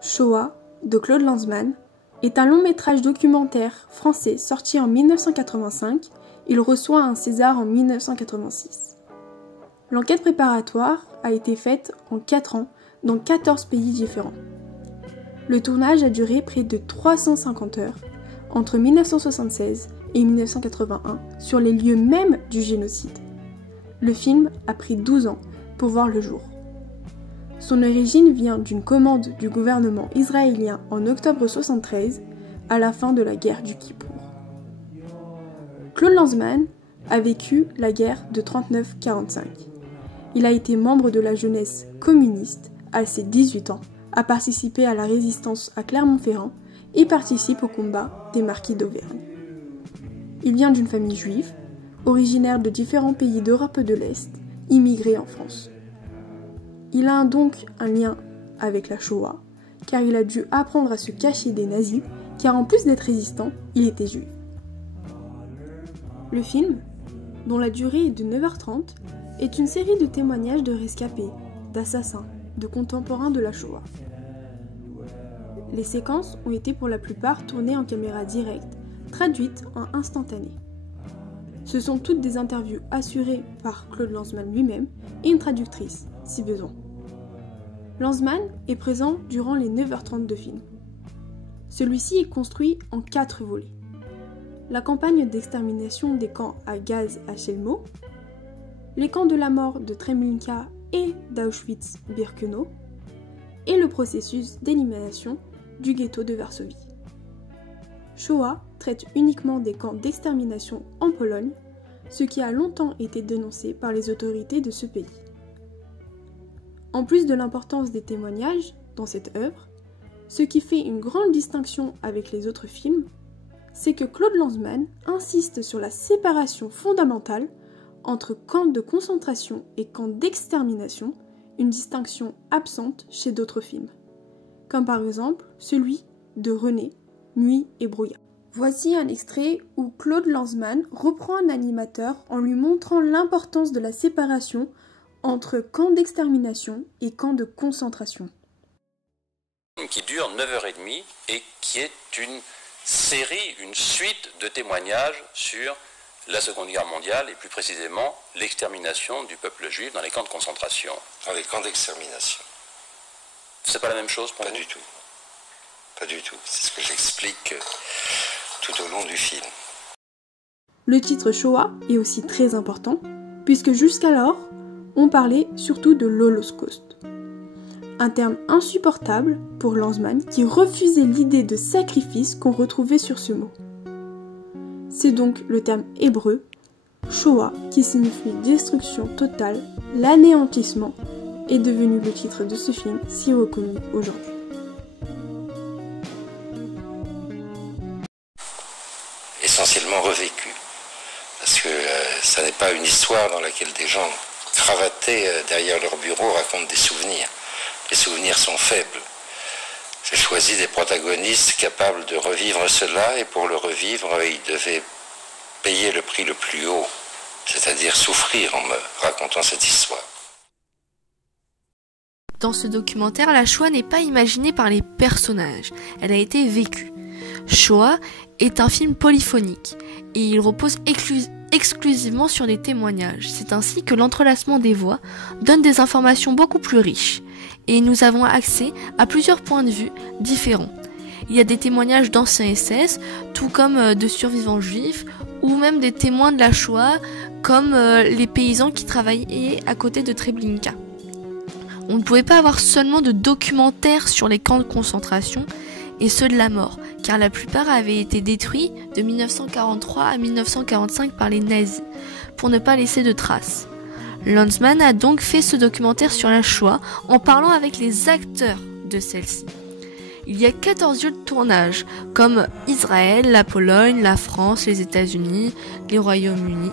Shoah de Claude Lanzmann est un long-métrage documentaire français sorti en 1985. Il reçoit un César en 1986. L'enquête préparatoire a été faite en 4 ans dans 14 pays différents. Le tournage a duré près de 350 heures entre 1976 et 1981 sur les lieux mêmes du génocide. Le film a pris 12 ans pour voir le jour. Son origine vient d'une commande du gouvernement israélien en octobre 1973 à la fin de la guerre du Kippour. Claude Lanzmann a vécu la guerre de 39-45. Il a été membre de la jeunesse communiste à ses 18 ans, a participé à la résistance à Clermont-Ferrand et participe au combat des Marquis d'Auvergne. Il vient d'une famille juive, originaire de différents pays d'Europe de l'Est, immigré en France. Il a donc un lien avec la Shoah, car il a dû apprendre à se cacher des nazis, car en plus d'être résistant, il était juif. Le film, dont la durée est de 9h30, est une série de témoignages de rescapés, d'assassins, de contemporains de la Shoah. Les séquences ont été pour la plupart tournées en caméra directe, traduites en instantané. Ce sont toutes des interviews assurées par Claude Lanzmann lui-même et une traductrice, si besoin. Lanzmann est présent durant les 9h30 de film. Celui-ci est construit en 4 volets. La campagne d'extermination des camps à gaz à Chelmaux, les camps de la mort de Treblinka et d'Auschwitz-Birkenau, et le processus d'élimination du ghetto de Varsovie. Shoah traite uniquement des camps d'extermination en Pologne, ce qui a longtemps été dénoncé par les autorités de ce pays. En plus de l'importance des témoignages dans cette œuvre, ce qui fait une grande distinction avec les autres films, c'est que Claude Lanzmann insiste sur la séparation fondamentale entre camps de concentration et camps d'extermination, une distinction absente chez d'autres films, comme par exemple celui de René, Nuit et brouillard. Voici un extrait où Claude Lanzmann reprend un animateur en lui montrant l'importance de la séparation entre camps d'extermination et camps de concentration. Qui dure 9h30 et qui est une série, une suite de témoignages sur la Seconde Guerre mondiale et plus précisément l'extermination du peuple juif dans les camps de concentration. Dans les camps d'extermination. C'est pas la même chose pour vous ? Pas du tout. Pas du tout. C'est ce que j'explique tout au long du film. Le titre Shoah est aussi très important, puisque jusqu'alors, on parlait surtout de l'Holocauste. Un terme insupportable pour Lanzmann qui refusait l'idée de sacrifice qu'on retrouvait sur ce mot. C'est donc le terme hébreu, Shoah, qui signifie destruction totale, l'anéantissement, est devenu le titre de ce film si reconnu aujourd'hui. Essentiellement revécu, parce que ça n'est pas une histoire dans laquelle des gens cravatés derrière leur bureau racontent des souvenirs. Les souvenirs sont faibles. J'ai choisi des protagonistes capables de revivre cela, et pour le revivre, ils devaient payer le prix le plus haut, c'est-à-dire souffrir en me racontant cette histoire. Dans ce documentaire, la Shoah n'est pas imaginée par les personnages, elle a été vécue. Shoah est un film polyphonique et il repose exclusivement sur des témoignages. C'est ainsi que l'entrelacement des voix donne des informations beaucoup plus riches et nous avons accès à plusieurs points de vue différents. Il y a des témoignages d'anciens SS, tout comme de survivants juifs, ou même des témoins de la Shoah, comme les paysans qui travaillaient à côté de Treblinka. On ne pouvait pas avoir seulement de documentaires sur les camps de concentration et ceux de la mort, car la plupart avaient été détruits de 1943 à 1945 par les nazis, pour ne pas laisser de traces. Lanzmann a donc fait ce documentaire sur la Shoah en parlant avec les acteurs de celle-ci. Il y a 14 lieux de tournage, comme Israël, la Pologne, la France, les États-Unis, les Royaumes-Unis.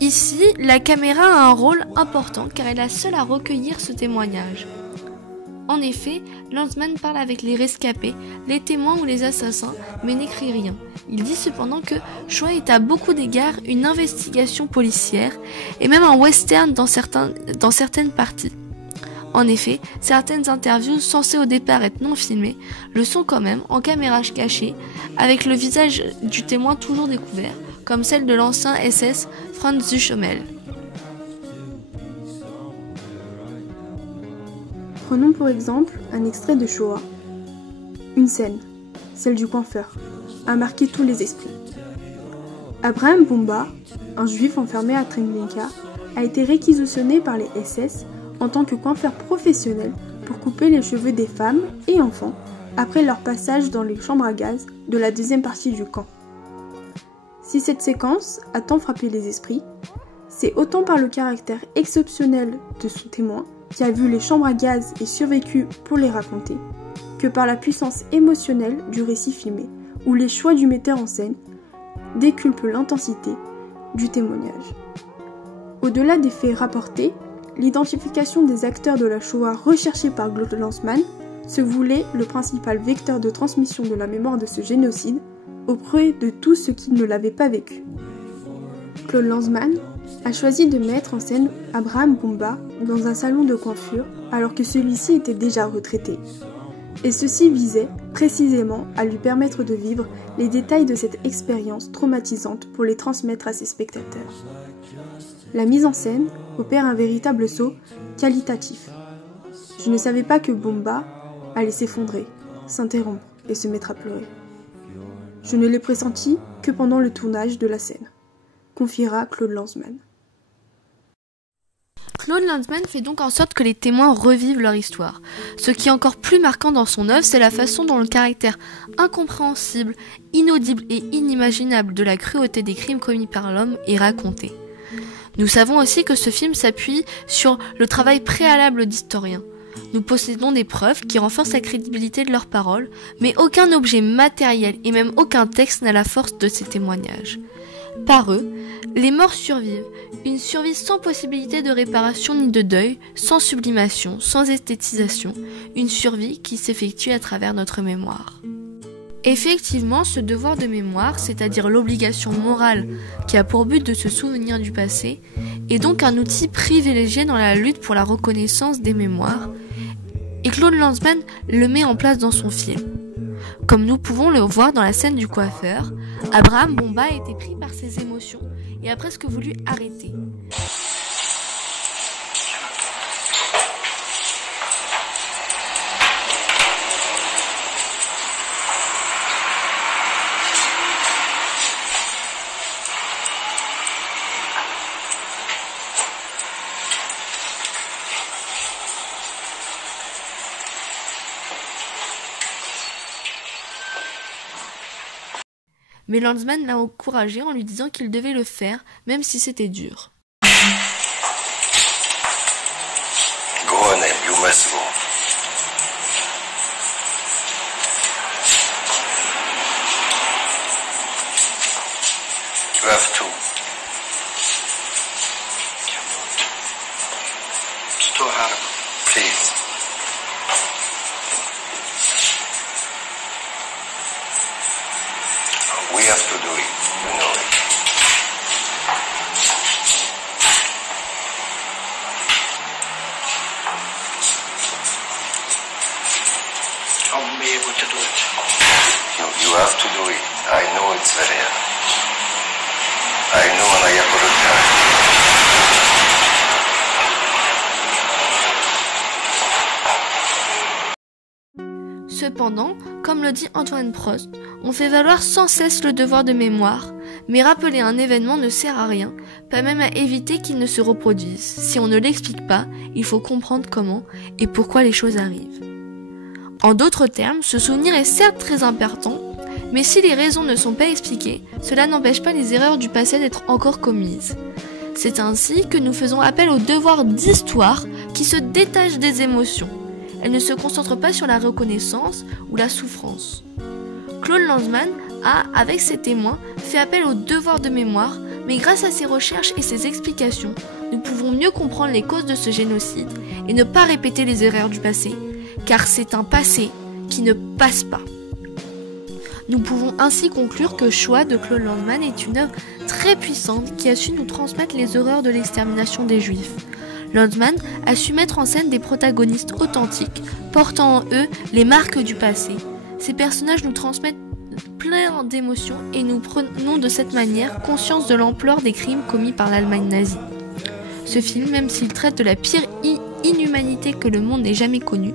Ici, la caméra a un rôle important car elle est la seule à recueillir ce témoignage. En effet, Lanzmann parle avec les rescapés, les témoins ou les assassins, mais n'écrit rien. Il dit cependant que Shoah est à beaucoup d'égards une investigation policière et même un western dans certaines parties. En effet, certaines interviews censées au départ être non filmées le sont quand même en caméra cachée, avec le visage du témoin toujours découvert, comme celle de l'ancien SS Franz Duhamel. Prenons pour exemple un extrait de Shoah. Une scène, celle du coiffeur, a marqué tous les esprits. Abraham Bomba, un juif enfermé à Treblinka, a été réquisitionné par les SS en tant que coiffeur professionnel pour couper les cheveux des femmes et enfants après leur passage dans les chambres à gaz de la deuxième partie du camp. Si cette séquence a tant frappé les esprits, c'est autant par le caractère exceptionnel de son témoin qui a vu les chambres à gaz et survécu pour les raconter, que par la puissance émotionnelle du récit filmé, où les choix du metteur en scène décuplent l'intensité du témoignage. Au-delà des faits rapportés, l'identification des acteurs de la Shoah recherchée par Claude Lanzmann se voulait le principal vecteur de transmission de la mémoire de ce génocide auprès de tous ceux qui ne l'avaient pas vécu. Claude Lanzmann a choisi de mettre en scène Abraham Bomba dans un salon de coiffure alors que celui-ci était déjà retraité. Et ceci visait précisément à lui permettre de vivre les détails de cette expérience traumatisante pour les transmettre à ses spectateurs. La mise en scène opère un véritable saut qualitatif. Je ne savais pas que Bomba allait s'effondrer, s'interrompre et se mettre à pleurer. Je ne l'ai pressenti que pendant le tournage de la scène, confiera Claude Lanzmann. Claude Lanzmann fait donc en sorte que les témoins revivent leur histoire. Ce qui est encore plus marquant dans son œuvre, c'est la façon dont le caractère incompréhensible, inaudible et inimaginable de la cruauté des crimes commis par l'homme est raconté. Nous savons aussi que ce film s'appuie sur le travail préalable d'historiens. Nous possédons des preuves qui renforcent la crédibilité de leurs paroles, mais aucun objet matériel et même aucun texte n'a la force de ces témoignages. Par eux, les morts survivent, une survie sans possibilité de réparation ni de deuil, sans sublimation, sans esthétisation, une survie qui s'effectue à travers notre mémoire. Effectivement, ce devoir de mémoire, c'est-à-dire l'obligation morale qui a pour but de se souvenir du passé, est donc un outil privilégié dans la lutte pour la reconnaissance des mémoires, et Claude Lanzmann le met en place dans son film. Comme nous pouvons le voir dans la scène du coiffeur, Abraham Bomba a été pris par ses émotions et a presque voulu arrêter. Mais Lanzmann l'a encouragé en lui disant qu'il devait le faire, même si c'était dur. Go on, you must go. You have to. It's too hard. Please. We have to do it, you know it. I won't be able to do it. You have to do it. I know it's very hard. I know and I apologize. Cependant, comme le dit Antoine Prost, on fait valoir sans cesse le devoir de mémoire, mais rappeler un événement ne sert à rien, pas même à éviter qu'il ne se reproduise. Si on ne l'explique pas, il faut comprendre comment et pourquoi les choses arrivent. En d'autres termes, ce souvenir est certes très important, mais si les raisons ne sont pas expliquées, cela n'empêche pas les erreurs du passé d'être encore commises. C'est ainsi que nous faisons appel au devoir d'histoire qui se détache des émotions. Elle ne se concentre pas sur la reconnaissance ou la souffrance. Claude Lanzmann a, avec ses témoins, fait appel au devoir de mémoire, mais grâce à ses recherches et ses explications, nous pouvons mieux comprendre les causes de ce génocide et ne pas répéter les erreurs du passé, car c'est un passé qui ne passe pas. Nous pouvons ainsi conclure que Shoah de Claude Lanzmann est une œuvre très puissante qui a su nous transmettre les horreurs de l'extermination des Juifs. Landman a su mettre en scène des protagonistes authentiques, portant en eux les marques du passé. Ces personnages nous transmettent plein d'émotions et nous prenons de cette manière conscience de l'ampleur des crimes commis par l'Allemagne nazie. Ce film, même s'il traite de la pire inhumanité que le monde n'ait jamais connue,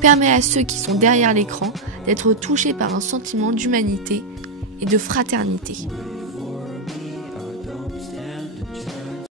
permet à ceux qui sont derrière l'écran d'être touchés par un sentiment d'humanité et de fraternité.